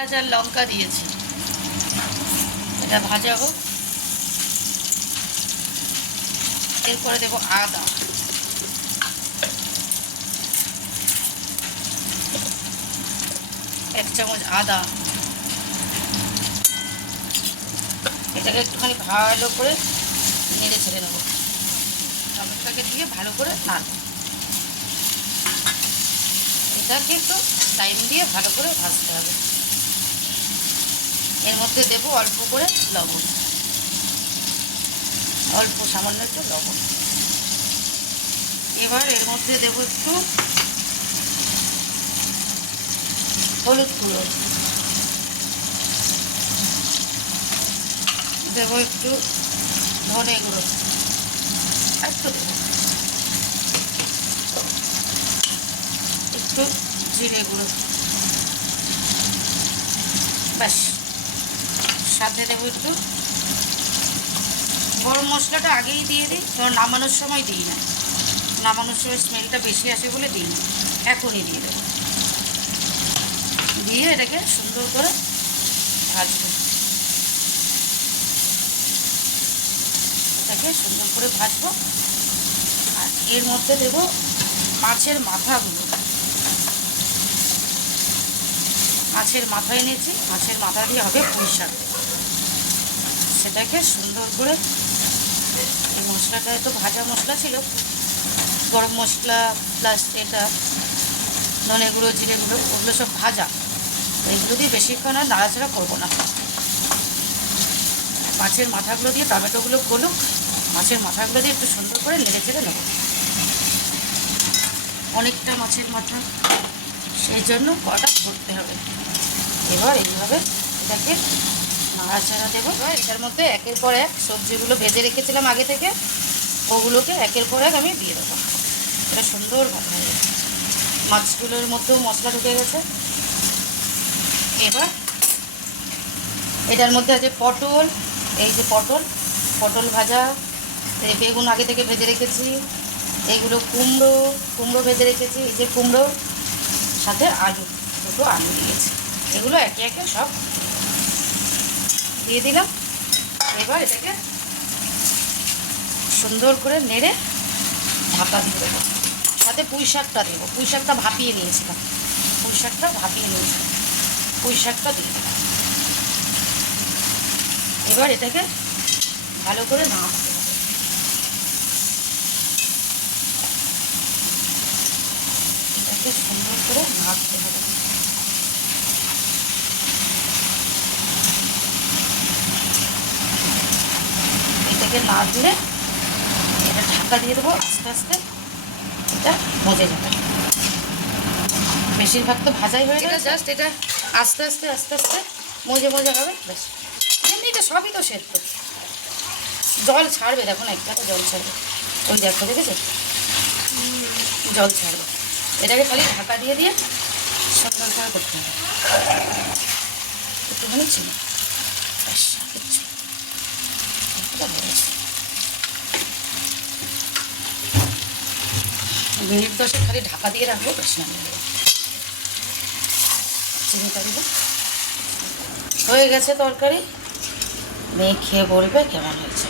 পেঁয়াজ আর লঙ্কা দিয়েছি, এটা ভাজা হোক। এরপরে দেবো আদা, এক চামচ আদা। এটাকে একটুখানি ভালো করে নেড়ে ছেড়ে নেবো, টমেটোটাকে দিয়ে ভালো করে নাড়বো। এটাকে একটু টাইম দিয়ে ভালো করে ভাজতে হবে। এর মধ্যে দেবো অল্প করে লবণ, অল্প সামান্য একটু লবণ। এবার এর মধ্যে দেবো একটু হলুদ গুঁড়ো, দেবো একটু ধনে গুঁড়ো, একটু দেবো একটু জিরে গুঁড়ো, ব্যাস। সাথে দেবো একটু গরম মশলাটা আগেই দিয়ে দিই, কারণ নামানোর সময় দিই না, নামানোর সময় স্মেলটা বেশি আসে বলে দিই না, এখনই দিয়ে দেবো। দিয়ে এটাকে সুন্দর করে ভাজবো, এটাকে সুন্দর করে ভাজবো। আর এর মধ্যে দেবো মাছের মাথাগুলো, মাছের মাথা এনেছি, মাছের মাথা দিয়ে হবে পুঁই শাক। সেটাকে সুন্দর করে, এই মশলাটা তো ভাজা মশলা ছিল, গরম মশলা প্লাস এটা ধনে গুঁড়ো জিরে গুঁড়ো, ওগুলো সব ভাজা। এইগুলো দিয়ে বেশিক্ষণ আর নাড়াচাড়া করবো না। মাছের মাথাগুলো দিয়ে টমেটোগুলো গলুক, মাছের মাথাগুলো দিয়ে একটু সুন্দর করে নেড়ে চেড়ে নেব। অনেকটা মাছের মাথা, সেই জন্য কটা ধরতে হবে। এবার এইভাবে এটাকে নাড়াচাড়া দেবো। এটার মধ্যে একের পর এক সবজিগুলো ভেজে রেখেছিলাম আগে থেকে, ওগুলোকে একের পর এক আমি দিয়ে দেবো। এটা সুন্দর ভাজা হয়ে গেছে, মাছগুলোর মধ্যেও মশলা ঢুকে গেছে। এবার এটার মধ্যে আছে পটল, এই যে পটল, পটল ভাজা, বেগুন আগে থেকে ভেজে রেখেছি, এইগুলো কুমড়ো, কুমড়ো ভেজে রেখেছি, এই যে কুমড়ো, সাথে আলু, দুটো আলু দিয়েছি। এগুলো একে একে সব দিয়ে দিলাম। এবার এটাকে সুন্দর করে নেড়ে ঢাকা দিয়ে দেবো। সাথে পুঁই শাকটা দেবো, পুঁই শাকটা ভাপিয়ে নিয়েছিলাম, পুঁই শাকটা ভাপিয়ে নিয়েছিলাম, পুঁই শাকটা দিয়ে দেবো। এবার এটাকে ভালো করে নাড়তে হবে, এটাকে সুন্দর করে নাড়তে হবে। এটাকে নাড়লে এটা ঢাকা দিয়ে দেবো, আস্তে আস্তে এটা মজে যাবে। বেশিরভাগ তো ভাজাই হয়ে গেলে জাস্ট এটা আস্তে আস্তে আস্তে আস্তে মজে মজে হবে, ব্যাস। এমনিটা সবই তো সেদ্ধ, জল ছাড়বে, দেখো না একটা জল ছাড়বে, ওই দেখো দেখেছো জল ছাড়বে। এটাকে খালি ঢাকা দিয়ে দিয়ে সুন্দর করে করতে হবে, একটুখানি ছিল, ব্যাস কিচ্ছু মিনিট 10 খালি ঢাকা দিয়ে রাখবো, ব্যাস। না চিনিটা দিব, হয়ে গেছে তরকারি। মেয়ে খেয়ে বলবে কেমন হয়েছে।